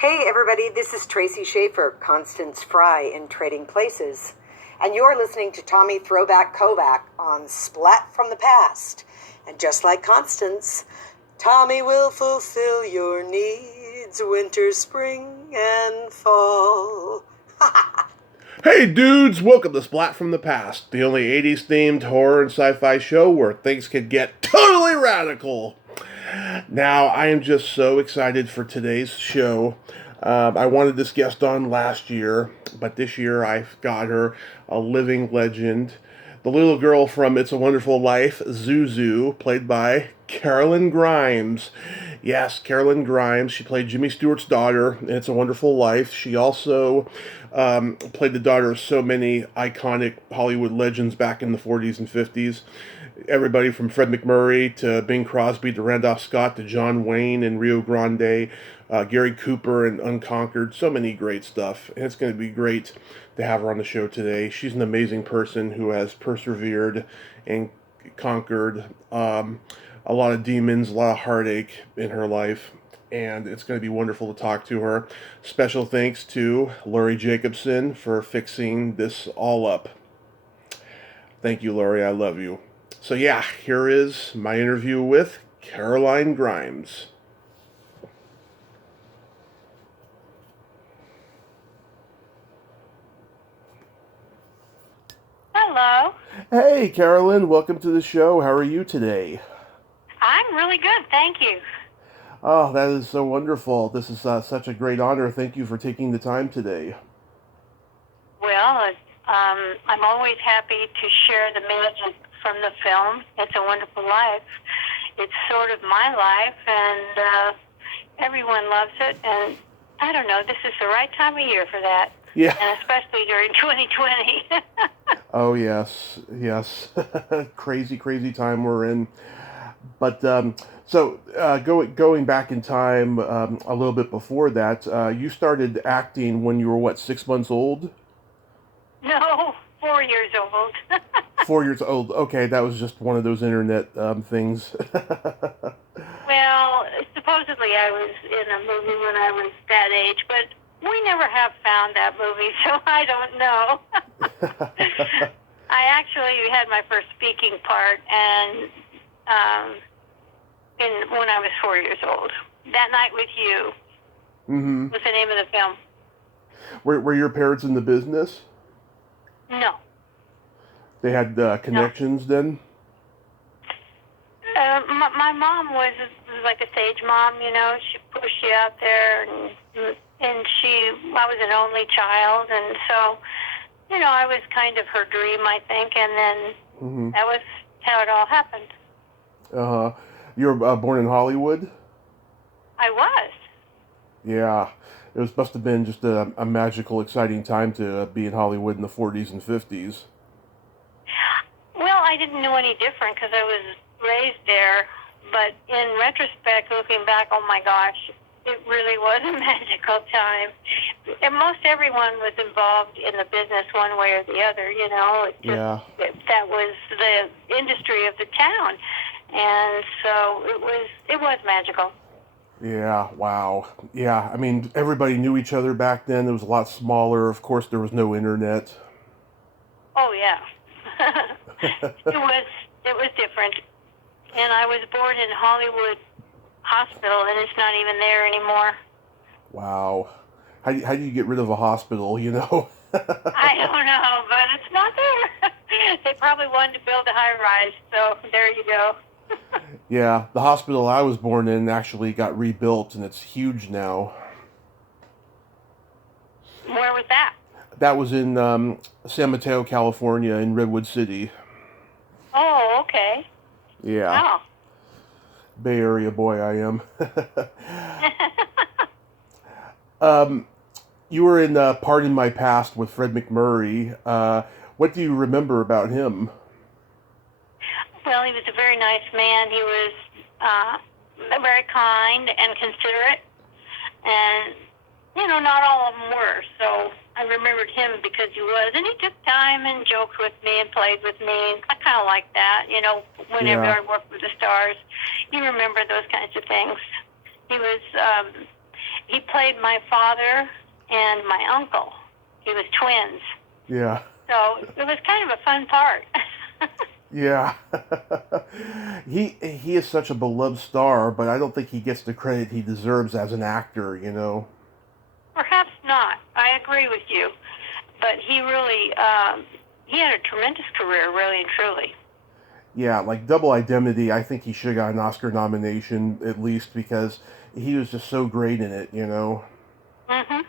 Hey everybody, this is Tracy Schaefer, Constance Fry in Trading Places, and you're listening to Tommy Throwback Kovac on Splat from the Past. And just like Constance, Tommy will fulfill your needs, winter, spring, and fall. Hey dudes, welcome to Splat from the Past, the only 80s themed horror and sci-fi show where things can get totally radical. Now, I am just so excited for today's show. I wanted this guest on last year, but this year I've got her, a living legend. The little girl from It's a Wonderful Life, Zuzu, played by Karolyn Grimes. Yes, Karolyn Grimes. She played Jimmy Stewart's daughter in It's a Wonderful Life. She also played the daughter of so many iconic Hollywood legends back in the 40s and 50s. Everybody from Fred MacMurray to Bing Crosby to Randolph Scott to John Wayne and Rio Grande, Gary Cooper and Unconquered. So many great stuff. And it's going to be great to have her on the show today. She's an amazing person who has persevered and conquered a lot of demons, a lot of heartache in her life. And it's going to be wonderful to talk to her. Special thanks to Laurie Jacobson for fixing this all up. Thank you, Laurie. I love you. So yeah, here is my interview with Karolyn Grimes. Hello. Hey, Karolyn. Welcome to the show. How are you today? I'm really good, thank you. Oh, that is so wonderful. This is such a great honor. Thank you for taking the time today. Well, I'm always happy to share the magic from the film. It's a Wonderful Life. It's sort of my life, and everyone loves it. And I don't know, this is the right time of year for that. Yeah. And especially during 2020. Oh, yes. Yes. Crazy time we're in. But going back in time a little bit before that, you started acting when you were, what, 6 months old? No, 4 years old. 4 years old. Okay, that was just one of those internet things. Well, supposedly I was in a movie when I was that age, but we never have found that movie, so I don't know. I actually had my first speaking part, and when I was 4 years old. That Night with You was the name of the film. Were your parents in the business? No. They had connections then? My mom was like a stage mom, you know. She pushed you out there, and I was an only child, and so, you know, I was kind of her dream, I think, and then that was how it all happened. Uh-huh. You were born in Hollywood? I was. Yeah. Must have been just a magical, exciting time to be in Hollywood in the 40s and 50s. Well, I didn't know any different because I was raised there. But in retrospect, looking back, oh my gosh, it really was a magical time. And most everyone was involved in the business one way or the other, you know. That was the industry of the town. And so it was magical. Yeah, wow. Yeah, I mean, everybody knew each other back then. It was a lot smaller. Of course, there was no internet. Oh, yeah. It was different. And I was born in Hollywood Hospital, and it's not even there anymore. Wow. How do you get rid of a hospital, you know? I don't know, but it's not there. They probably wanted to build a high-rise, so there you go. Yeah, the hospital I was born in actually got rebuilt, and it's huge now. Where was that? That was in San Mateo, California, in Redwood City. Oh, okay. Yeah. Oh. Bay Area boy I am. You were in Part in My Past with Fred MacMurray. What do you remember about him? Well, he was a very nice man. He was very kind and considerate. And, you know, not all of them were. So I remembered him because he was. And he took time and joked with me and played with me. I kind of like that. You know, whenever I worked with the stars, you remember those kinds of things. He was he played my father and my uncle. He was twins. Yeah. So it was kind of a fun part. Yeah. He is such a beloved star, but I don't think he gets the credit he deserves as an actor, you know. Perhaps not. I agree with you. But he really, he had a tremendous career, really and truly. Yeah, like Double Indemnity, I think he should have got an Oscar nomination at least because he was just so great in it, you know. Mm-hmm.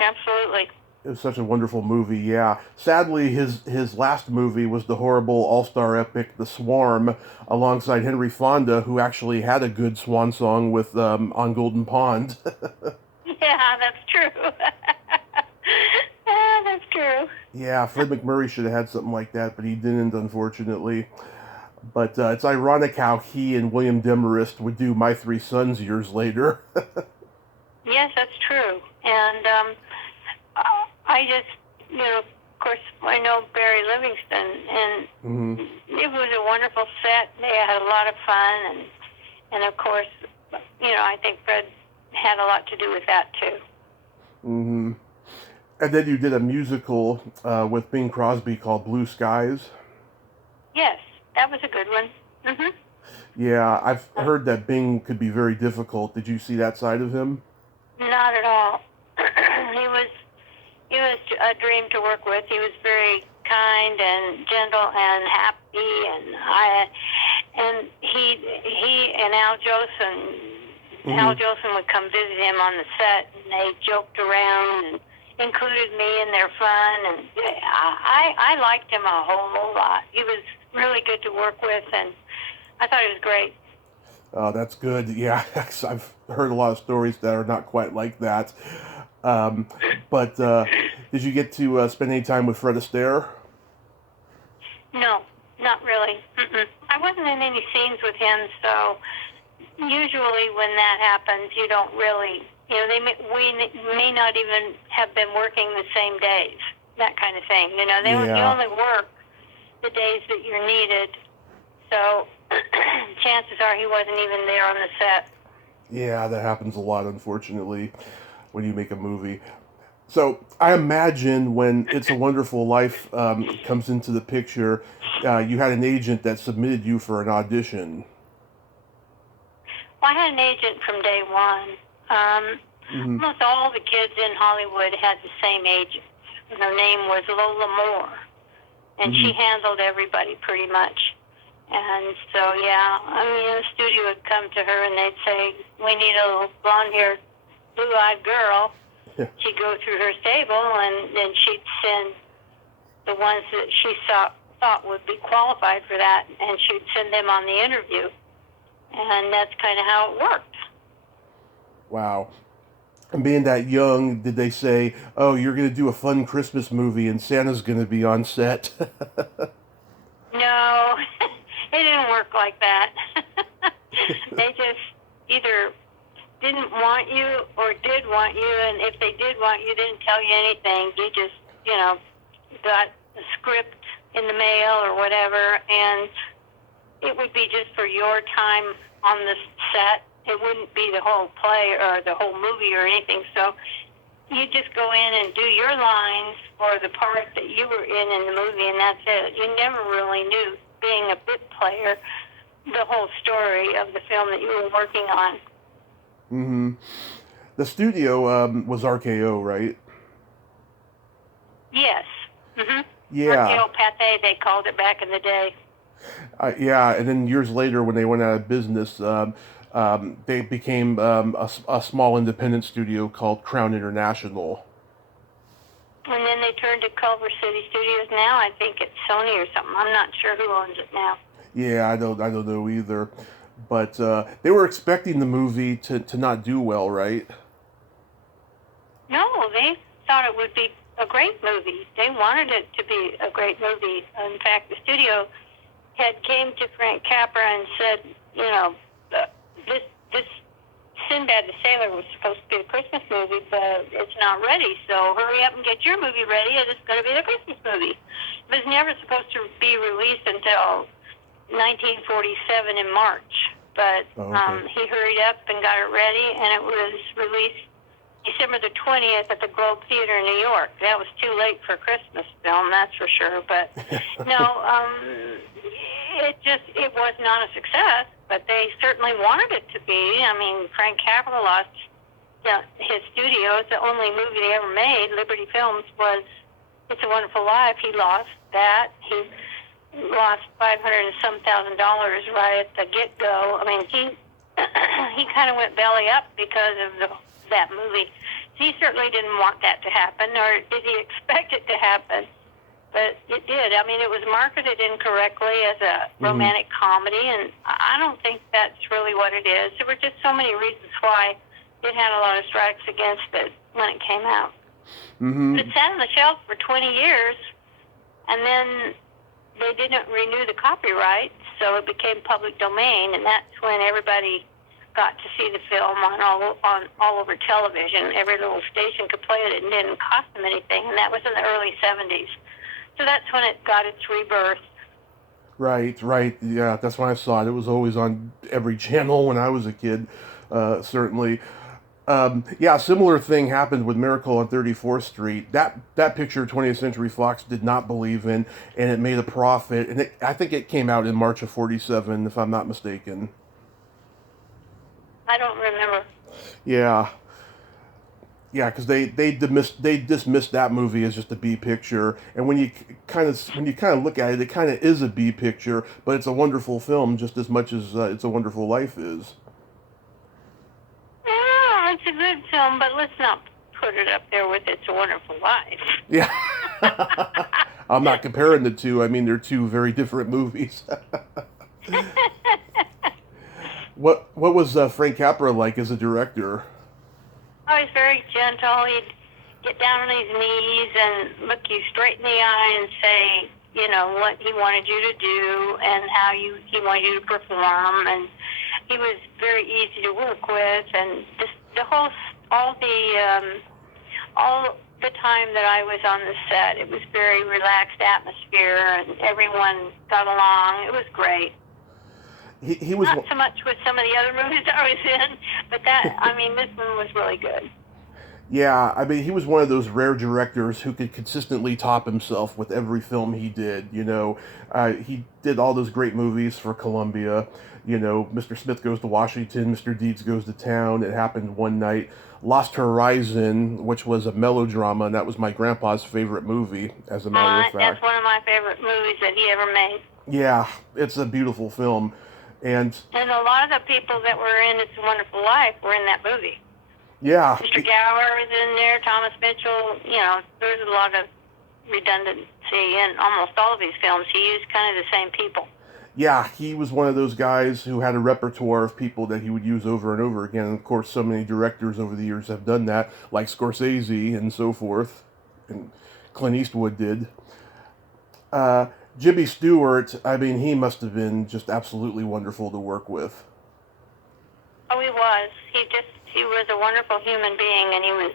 Absolutely. It was such a wonderful movie, yeah. Sadly, his last movie was the horrible all-star epic The Swarm, alongside Henry Fonda, who actually had a good swan song with On Golden Pond. Yeah, that's true. Yeah, that's true. Yeah, Fred MacMurray should have had something like that, but he didn't, unfortunately. But it's ironic how he and William Demarest would do My Three Sons years later. Yes, that's true. And I just, you know, of course, I know Barry Livingston, and Hmm. it was a wonderful set. They had a lot of fun, and of course, you know, I think Fred had a lot to do with that too. Hmm. And then you did a musical with Bing Crosby called Blue Skies. Yes, that was a good one. Mhm. Yeah, I've heard that Bing could be very difficult. Did you see that side of him? Not at all. he was a dream to work with. He was very kind and gentle and happy, and he and Al Jolson would come visit him on the set, and they joked around and included me in their fun, and I liked him a whole lot. He was really good to work with, and I thought he was great. Oh, that's good. Yeah, I've heard a lot of stories that are not quite like that. Um, but did you get to spend any time with Fred Astaire? No, not really. Mm-mm. I wasn't in any scenes with him, so usually when that happens, you don't really, you know, we may not even have been working the same days, that kind of thing. You know, you Yeah. only work the days that you're needed, so chances are he wasn't even there on the set. Yeah, that happens a lot, unfortunately, when you make a movie. So I imagine when It's a Wonderful Life comes into the picture, you had an agent that submitted you for an audition. Well, I had an agent from day one. Hmm. Almost all the kids in Hollywood had the same agent. Her name was Lola Moore, and she handled everybody pretty much. And so, yeah, I mean, the studio would come to her and they'd say, "We need a little blonde-haired, blue-eyed girl." Yeah. She'd go through her stable, and then she'd send the ones that she thought would be qualified for that, and she'd send them on the interview. And that's kind of how it worked. Wow. And being that young, did they say, "Oh, you're going to do a fun Christmas movie and Santa's going to be on set"? No, it didn't work like that. They just either didn't want you or did want you, and if they did want you, didn't tell you anything. You just, you know, got a script in the mail or whatever, and it would be just for your time on the set. It wouldn't be the whole play or the whole movie or anything. So you just go in and do your lines or the part that you were in the movie, and that's it. You never really knew, being a bit player, the whole story of the film that you were working on. Hmm. The studio was RKO, right? Yes. Mm-hmm. Yeah. RKO Pathé, they called it back in the day. Yeah, and then years later, when they went out of business, they became a small independent studio called Crown International. And then they turned to Culver City Studios now. I think it's Sony or something. I'm not sure who owns it now. Yeah, I don't know either. But they were expecting the movie to not do well, right? No, they thought it would be a great movie. They wanted it to be a great movie. In fact, the studio head came to Frank Capra and said, you know, this Sinbad the Sailor was supposed to be a Christmas movie, but it's not ready, so hurry up and get your movie ready, and it's going to be the Christmas movie. It was never supposed to be released until 1947 in March, but Oh, okay. he hurried up and got it ready, and it was released December the 20th at the Globe Theater in New York. That was too late for a Christmas film, that's for sure. But no, it was not a success, but they certainly wanted it to be. I mean, Frank Capra lost his studio. It's the only movie they ever made. Liberty Films was It's a Wonderful Life. He lost that. He lost $500 and some thousand right at the get-go. I mean, he kind of went belly up because of that movie. He certainly didn't want that to happen, or did he expect it to happen? But it did. I mean, it was marketed incorrectly as a romantic comedy, and I don't think that's really what it is. There were just so many reasons why it had a lot of strikes against it when it came out. Mm-hmm. It sat on the shelf for 20 years, and then they didn't renew the copyright, so it became public domain, and that's when everybody got to see the film on all over television. Every little station could play it. It didn't cost them anything, and that was in the early 70s. So that's when it got its rebirth. Right. Yeah, that's when I saw it. It was always on every channel when I was a kid, certainly. Yeah, a similar thing happened with Miracle on 34th Street. That picture 20th Century Fox did not believe in, and it made a profit. And I think it came out in March of 47, if I'm not mistaken. I don't remember. Yeah, because they dismissed that movie as just a B picture, and when you kind of look at it, it kind of is a B picture, but it's a wonderful film just as much as It's a Wonderful Life is. Yeah, it's a good film, but let's not put it up there with It's a Wonderful Life. Yeah, I'm not comparing the two. I mean, they're two very different movies. What was Frank Capra like as a director? Oh, he's very gentle. He'd get down on his knees and look you straight in the eye and say, what he wanted you to do and how he wanted you to perform. And he was very easy to work with. And all the time that I was on the set, it was very relaxed atmosphere, and everyone got along. It was great. He was not so much with some of the other movies I was in, but this one was really good. Yeah, I mean, he was one of those rare directors who could consistently top himself with every film he did. He did all those great movies for Columbia. Mr. Smith Goes to Washington, Mr. Deeds Goes to Town, It Happened One Night, Lost Horizon, which was a melodrama, and that was my grandpa's favorite movie, as a matter of fact. That's one of my favorite movies that he ever made. Yeah, it's a beautiful film. And a lot of the people that were in It's a Wonderful Life were in that movie. Yeah. Mr. Gower was in there, Thomas Mitchell. There's a lot of redundancy in almost all of these films. He used kind of the same people. Yeah, he was one of those guys who had a repertoire of people that he would use over and over again. And of course, so many directors over the years have done that, like Scorsese and so forth, and Clint Eastwood did. Jimmy Stewart, I mean, he must have been just absolutely wonderful to work with. Oh, he was. He was a wonderful human being, and he was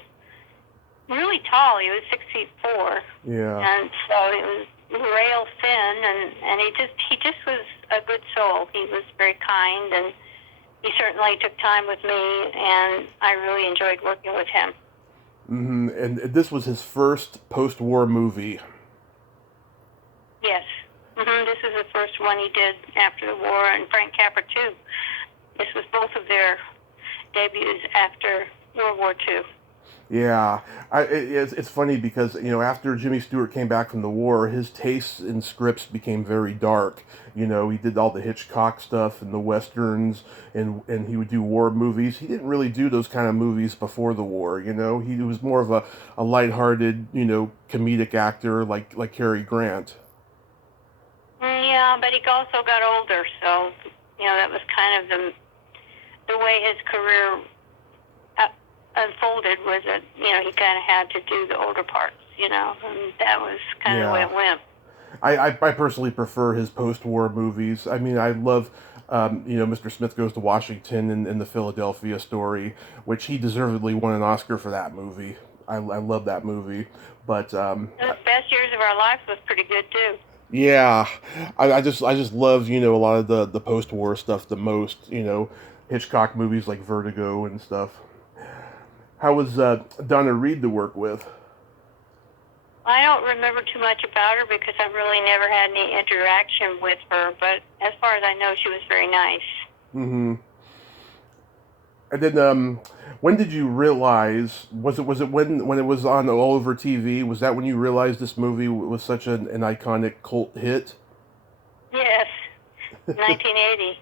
really tall. He was 6'4". Yeah. And so he was rail thin, and he just was a good soul. He was very kind, and he certainly took time with me, and I really enjoyed working with him. Mm-hmm. And this was his first post-war movie. Yes. Mm-hmm. This is the first one he did after the war, and Frank Capra, too. This was both of their debuts after World War II. Yeah, it's funny because, after Jimmy Stewart came back from the war, his tastes in scripts became very dark. He did all the Hitchcock stuff and the Westerns, and he would do war movies. He didn't really do those kind of movies before the war, He was more of a lighthearted, comedic actor like Cary Grant. Yeah, but he also got older, so, that was kind of the way his career unfolded, was that, he kind of had to do the older parts, and that was kind of the way it went. I personally prefer his post-war movies. I mean, I love, Mr. Smith Goes to Washington and the Philadelphia Story, which he deservedly won an Oscar for that movie. I love that movie, but... the Best Years of Our Life was pretty good, too. Yeah, I just love, a lot of the post-war stuff the most, Hitchcock movies like Vertigo and stuff. How was Donna Reed to work with? I don't remember too much about her because I really never had any interaction with her, but as far as I know, she was very nice. Mm-hmm. And then, when did you realize? Was it when it was on all over TV? Was that when you realized this movie was such an iconic cult hit? Yes, 1980.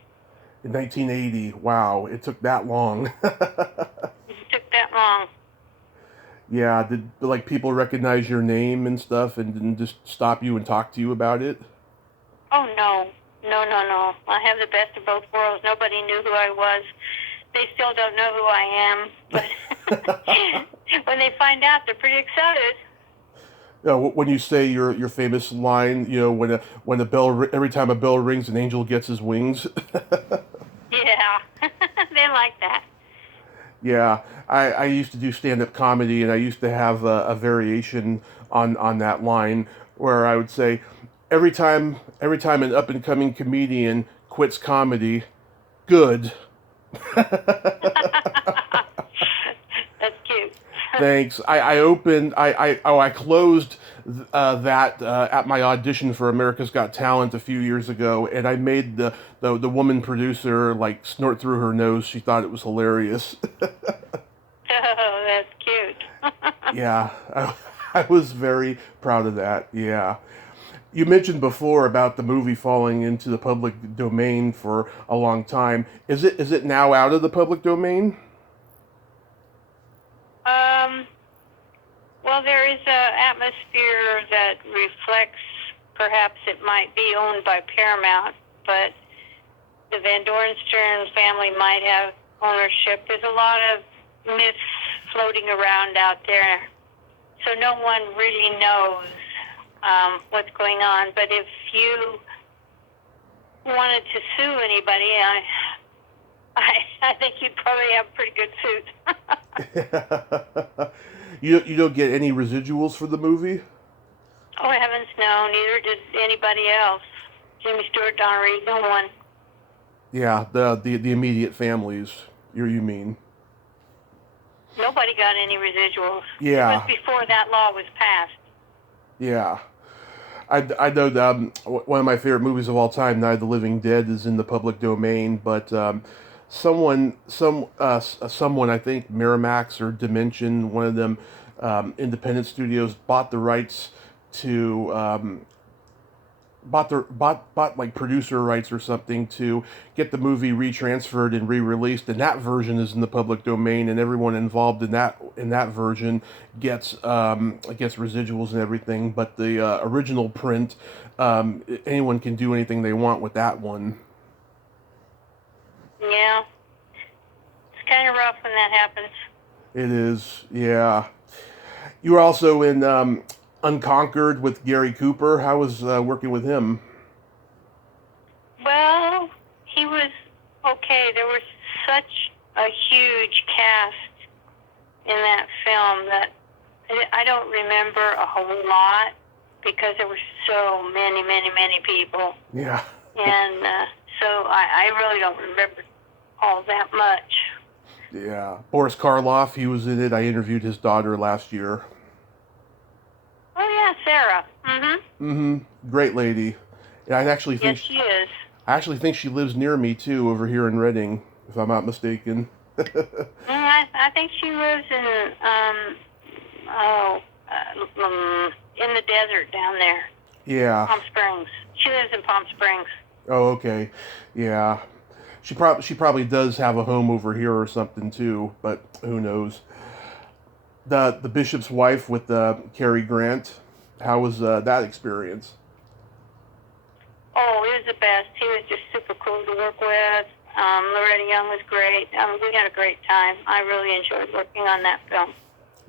In 1980. Wow, it took that long. It took that long. Yeah, did like people recognize your name and stuff and didn't just stop you and talk to you about it? Oh, no. No, no, no. I have the best of both worlds. Nobody knew who I was. They still don't know who I am, but when they find out, they're pretty excited. When you say your famous line, when a bell every time a bell rings, an angel gets his wings. Yeah, they like that. Yeah, I used to do stand-up comedy, and I used to have a variation on that line where I would say, every time an up-and-coming comedian quits comedy, good. That's cute. Thanks. I closed that at my audition for America's Got Talent a few years ago, and I made the woman producer like snort through her nose. She thought it was hilarious. Oh, that's cute. Yeah, I was very proud of that. Yeah. You mentioned before about the movie falling into the public domain for a long time. Is it now out of the public domain? Well, there is an atmosphere that reflects perhaps it might be owned by Paramount, but the Van Dorenstern family might have ownership. There's a lot of myths floating around out there, so no one really knows what's going on. But if you wanted to sue anybody, I think you'd probably have a pretty good suit. You don't get any residuals for the movie? Oh, heavens no, neither did anybody else. Jimmy Stewart, Donna Reed, no one. Yeah, the immediate families, you mean. Nobody got any residuals. Yeah. It was before that law was passed. Yeah. I know that one of my favorite movies of all time, Night of the Living Dead, is in the public domain, but someone, I think Miramax or Dimension, one of them independent studios, bought the rights to bought like producer rights or something to get the movie retransferred and re-released, and that version is in the public domain, and everyone involved in that version gets residuals and everything. But the original print, anyone can do anything they want with that one. Yeah, it's kind of rough when that happens. It is, yeah. You were also in Unconquered with Gary Cooper. How was working with him? Well, he was okay. There was such a huge cast in that film that I don't remember a whole lot because there were so many people. Yeah. And so I really don't remember all that much. Yeah. Boris Karloff, he was in it. I interviewed his daughter last year. Oh, yeah, Sarah. Great lady. Yeah, I actually think yes, she is. I actually think she lives near me too, over here in Reading, if I'm not mistaken. I think she lives in in the desert down there. Yeah. Palm Springs. She lives in Palm Springs. Oh, okay. Yeah. She probably does have a home over here or something too, but who knows? The bishop's wife with Cary Grant. How was that experience? Oh, he was the best. He was just super cool to work with. Loretta Young was great. We had a great time. I really enjoyed working on that film.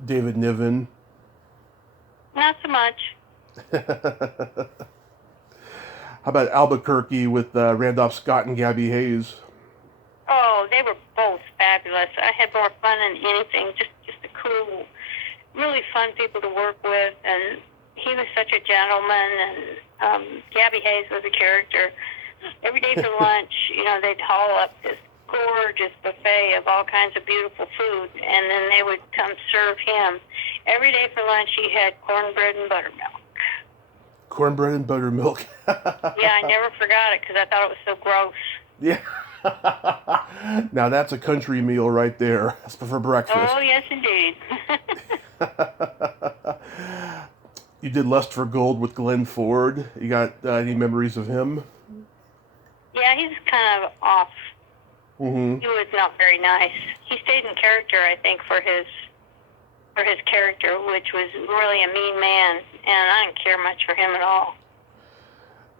David Niven. Not so much. How about Albuquerque with Randolph Scott and Gabby Hayes? Oh, they were both fabulous. I had more fun than anything. Just a cool, really fun people to work with, and he was such a gentleman. And Gabby Hayes was a character. Every day for lunch, they'd haul up this gorgeous buffet of all kinds of beautiful food, and then they would come serve him. Every day for lunch, he had cornbread and buttermilk. Cornbread and buttermilk. Yeah, I never forgot it because I thought it was so gross. Yeah. Now that's a country meal right there. That's for breakfast. Oh, yes, indeed. You did Lust for Gold with Glenn Ford. You got any memories of him? Yeah, he's kind of off. Mm-hmm. He was not very nice. He stayed in character, I think, for his character, which was really a mean man, and I didn't care much for him at all.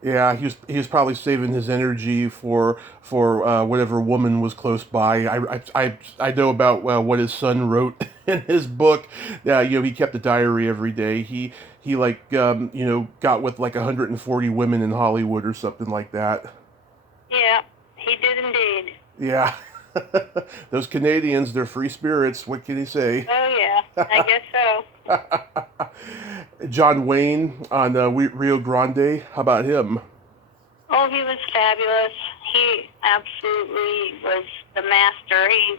Yeah, he was probably saving his energy for whatever woman was close by. I know about what his son wrote in his book. He kept a diary every day. He like got with like 140 women in Hollywood or something like that. Yeah, he did indeed. Yeah. Those Canadians, they're free spirits. What can you say? Oh, yeah, I guess so. John Wayne on Rio Grande. How about him? Oh, he was fabulous. He absolutely was the master. He,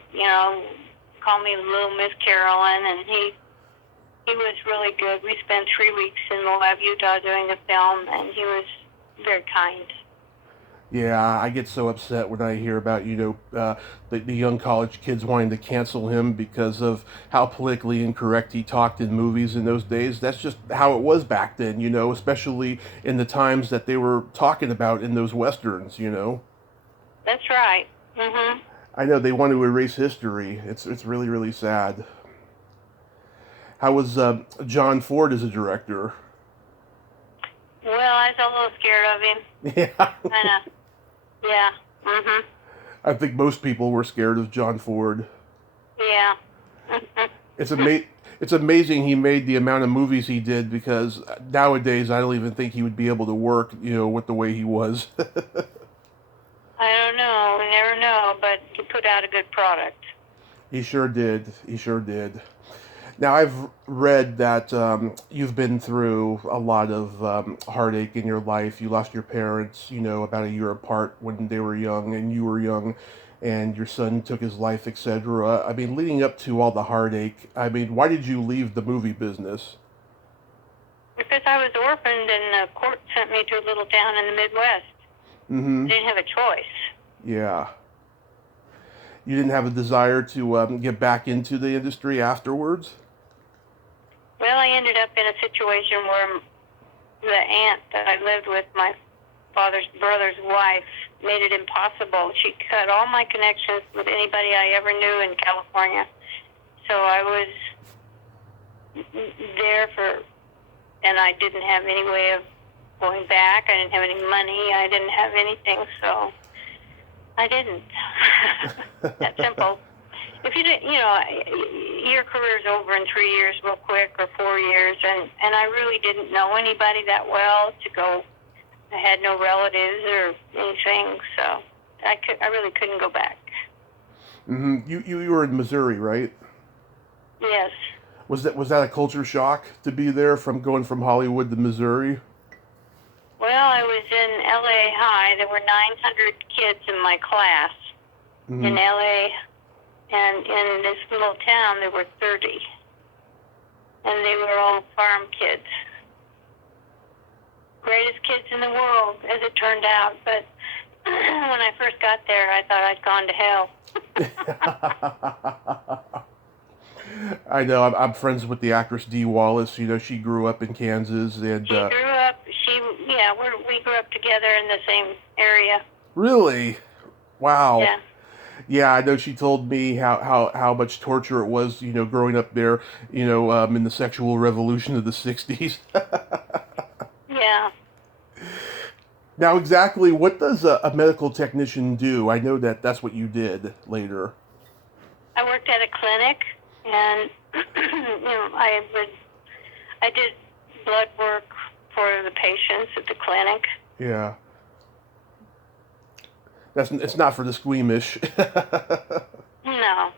called me Little Miss Karolyn, and he was really good. We spent 3 weeks in Moab, Utah doing the film, and he was very kind. Yeah, I get so upset when I hear about, the young college kids wanting to cancel him because of how politically incorrect he talked in movies in those days. That's just how it was back then, especially in the times that they were talking about in those westerns, That's right. Mm-hmm. I know they want to erase history. It's really, really sad. How was John Ford as a director? Well, I was a little scared of him. Yeah. Kind of. Yeah. Mhm. I think most people were scared of John Ford. Yeah. It's amazing he made the amount of movies he did, because nowadays I don't even think he would be able to work, with the way he was. I don't know. We never know, but he put out a good product. He sure did. He sure did. Now, I've read that you've been through a lot of heartache in your life. You lost your parents, about a year apart when they were young and you were young, and your son took his life, etc. I mean, leading up to all the heartache, why did you leave the movie business? Because I was orphaned, and the court sent me to a little town in the Midwest. Mm-hmm. I didn't have a choice. Yeah. You didn't have a desire to get back into the industry afterwards? Well, I ended up in a situation where the aunt that I lived with, my father's brother's wife, made it impossible. She cut all my connections with anybody I ever knew in California. So I was there and I didn't have any way of going back. I didn't have any money. I didn't have anything, so I didn't. That simple. If you didn't, your career's over in 3 years real quick, or 4 years, and I really didn't know anybody that well to go. I had no relatives or anything, so I really couldn't go back. Mm-hmm. You were in Missouri, right? Yes. Was that a culture shock to be there, from going from Hollywood to Missouri? Well, I was in L.A. High. There were 900 kids in my class in L.A., and in this little town there were 30. And they were all farm kids. Greatest kids in the world, as it turned out. But when I first got there, I thought I'd gone to hell. I know. I'm friends with the actress Dee Wallace. She grew up in Kansas, and she grew up. We grew up together in the same area. Really? Wow. Yeah. Yeah, I know she told me how much torture it was, growing up there, in the sexual revolution of the 60s. Yeah. Now, exactly what does a medical technician do? I know that's what you did later. I worked at a clinic, and I did blood work for the patients at the clinic. Yeah. It's not for the squeamish. No.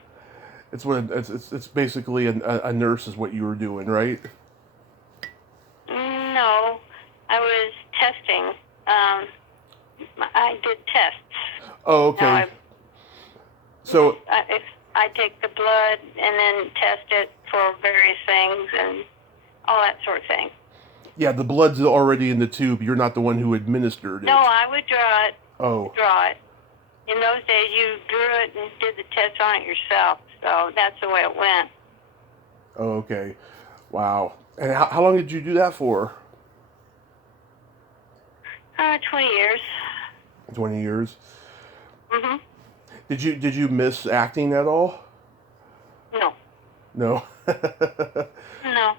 It's basically a nurse is what you were doing, right? No, I was testing. I did tests. Oh, okay. So if I take the blood and then test it for various things and all that sort of thing. yeah, the blood's already in the tube. You're not the one who administered it. No, I would draw it. Oh. Draw it. In those days, you drew it and did the test on it yourself. So that's the way it went. Oh, okay. Wow. And how long did you do that for? 20 years. 20 years. Mhm. Did you miss acting at all? No. No. No.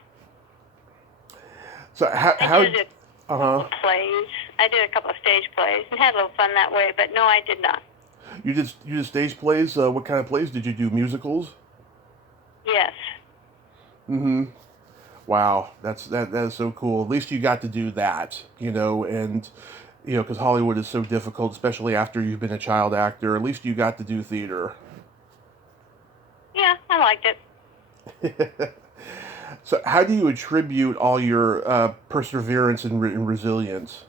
So how I did a couple of plays. I did a couple of stage plays and had a little fun that way. But no, I did not. you did stage plays? What kind of plays did you do? Musicals? Yes. Mm-hmm. Wow, that is so cool. At least you got to do that, and because Hollywood is so difficult, especially after you've been a child actor. At least you got to do theater. Yeah, I liked it. So, how do you attribute all your perseverance and resilience?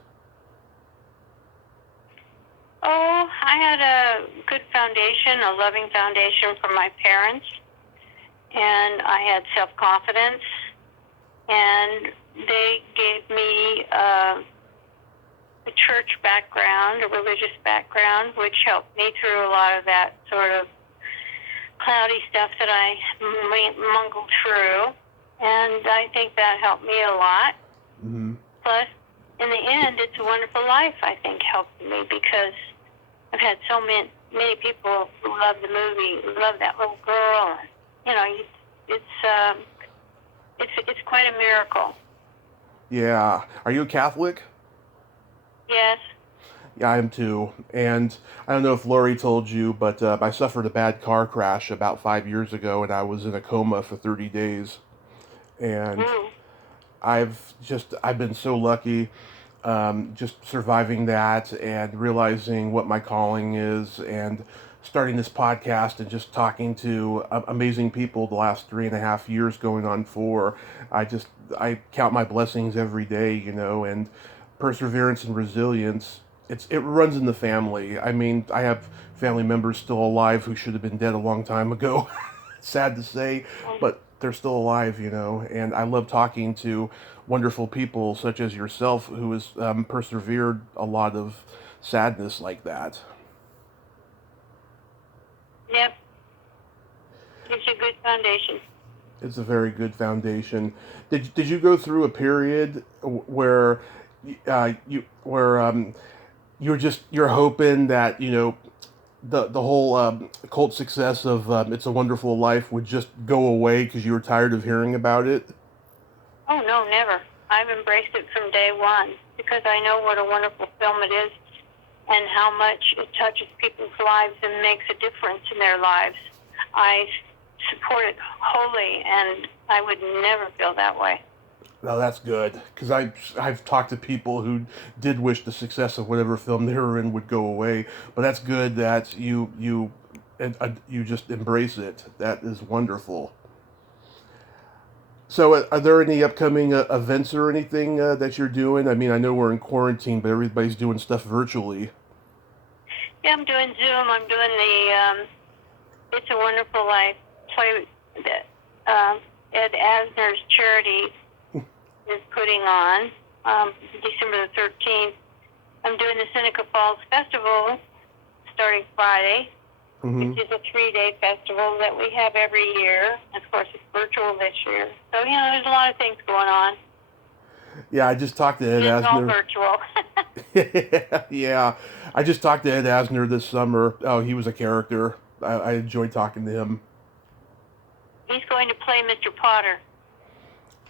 Oh, I had a good foundation, a loving foundation from my parents, and I had self-confidence, and they gave me a church background, a religious background, which helped me through a lot of that sort of cloudy stuff that I mungled through, and I think that helped me a lot. Mm-hmm. Plus, in the end, It's a Wonderful Life, I think, helped me because I've had so many people who love the movie, love that little girl. It's quite a miracle. Yeah. Are you a Catholic? Yes. Yeah, I am too. And I don't know if Lori told you, but I suffered a bad car crash about 5 years ago, and I was in a coma for 30 days. And I've been so lucky, just surviving that and realizing what my calling is, and starting this podcast and just talking to amazing people the last 3.5 years, going on 4. I count my blessings every day, and perseverance and resilience. It runs in the family. I mean, I have family members still alive who should have been dead a long time ago. Sad to say, but they're still alive, and I love talking to wonderful people such as yourself who has persevered a lot of sadness like that. Yep. It's a good foundation. It's a very good foundation. Did you go through a period where you're hoping that the whole cult success of It's a Wonderful Life would just go away because you were tired of hearing about it? Oh, no, never. I've embraced it from day one because I know what a wonderful film it is and how much it touches people's lives and makes a difference in their lives. I support it wholly, and I would never feel that way. No, that's good, because I've talked to people who did wish the success of whatever film they were in would go away, but that's good that you just embrace it. That is wonderful. So, are there any upcoming events or anything that you're doing? I mean, I know we're in quarantine, but everybody's doing stuff virtually. Yeah, I'm doing Zoom. I'm doing the It's a Wonderful Life play that Ed Asner's charity is putting on December the 13th. I'm doing the Seneca Falls Festival starting Friday, which is a 3-day festival that we have every year. Of course, it's virtual this year. So, there's a lot of things going on. Yeah, I just talked to Ed Asner. It's all virtual. Yeah, I just talked to Ed Asner this summer. Oh, he was a character. I enjoyed talking to him. He's going to play Mr. Potter.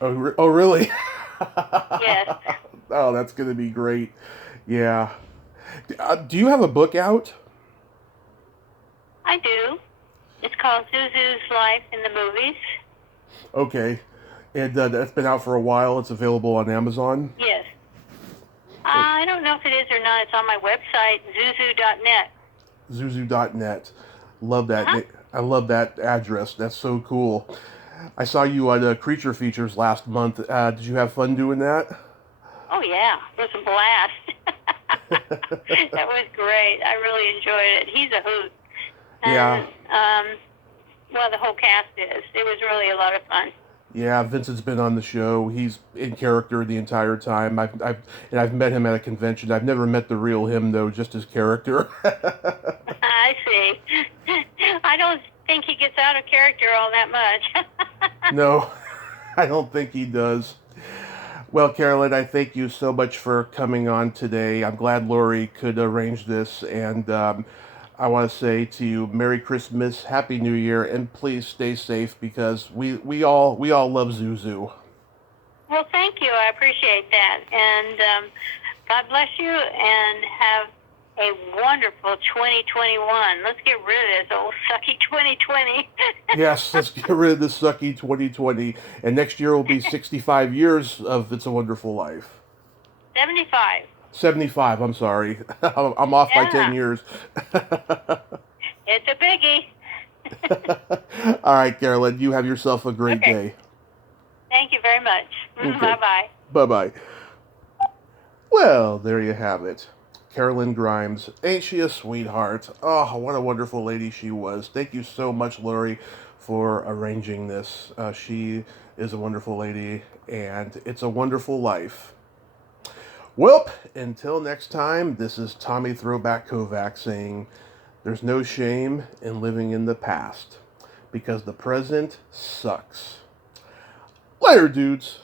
Oh, really? Yes. Oh, that's going to be great. Yeah. Do you have a book out? I do. It's called Zuzu's Life in the Movies. Okay. And that's been out for a while. It's available on Amazon? Yes. I don't know if it is or not. It's on my website, zuzu.net. Zuzu.net. Love that. I love that address. That's so cool. I saw you at Creature Features last month. Did you have fun doing that? Oh, yeah. It was a blast. That was great. I really enjoyed it. He's a hoot. Yeah. And, well, the whole cast is. It was really a lot of fun. Yeah, Vincent's been on the show. He's in character the entire time. I've met him at a convention. I've never met the real him though, just his character. I see. I don't think he gets out of character all that much. No, I don't think he does. Well, Karolyn, I thank you so much for coming on today. I'm glad Lori could arrange this, and I want to say to you, Merry Christmas, Happy New Year, and please stay safe because we all love Zuzu. Well, thank you. I appreciate that. And God bless you, and have a wonderful 2021. Let's get rid of this old sucky 2020. Yes, let's get rid of this sucky 2020, and next year will be 65 years of It's a Wonderful Life. 75. 75, I'm sorry. I'm off by 10 years. It's a biggie. All right, Karolyn, you have yourself a great day. Thank you very much. Okay. Bye-bye. Bye-bye. Well, there you have it. Karolyn Grimes. Ain't she a sweetheart? Oh, what a wonderful lady she was. Thank you so much, Lori, for arranging this. She is a wonderful lady, and it's a wonderful life. Well, until next time, this is Tommy Throwback Kovac saying, there's no shame in living in the past, because the present sucks. Later, dudes.